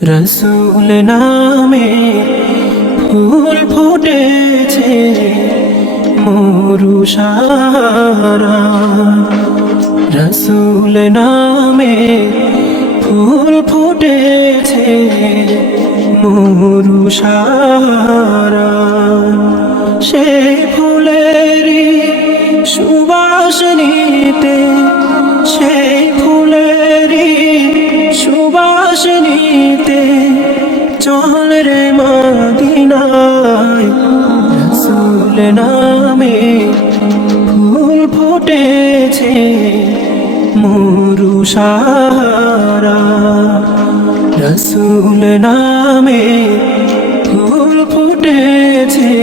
রসুল নামে ফুল ফুটেছে মরুসারা, রসুল নামে ফুল ফুটেছে মরুসারা। সেই ফুলেরই সুবাস নিতে, সেই ফুলেরই সুবাস নিতে চল রে মদিনায়। রসুল নামে ফুল ফুটেছে মরুসারা, রসুল নামে ফুল ফুটেছে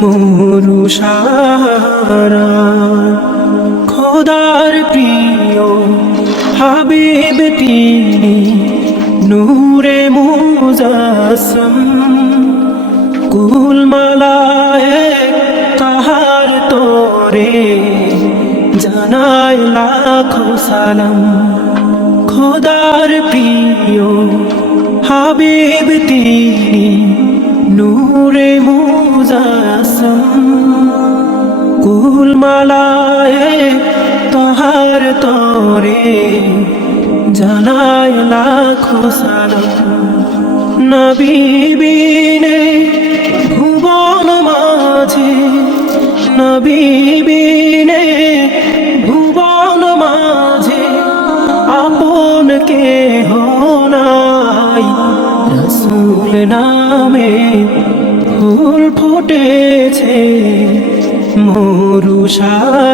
মরুসারা। খোদার প্রিয় হাবিব তিনি, নূরে মুজাসম, কুল মালায়েক তাহার তোরে জানাই লাখো সালাম। খোদার প্রিয় হাবিব তিনি, নূরে মুজাসম, কুল মালায়েক তাহার তোরে জানাই লাখো সালাম। নবী বিনে ভুবন মাঝে, নবী বিনে ভুবন মাঝে আপন কেহ নাই। রসুল নামে ফুল ফুটেছে মরুসারা।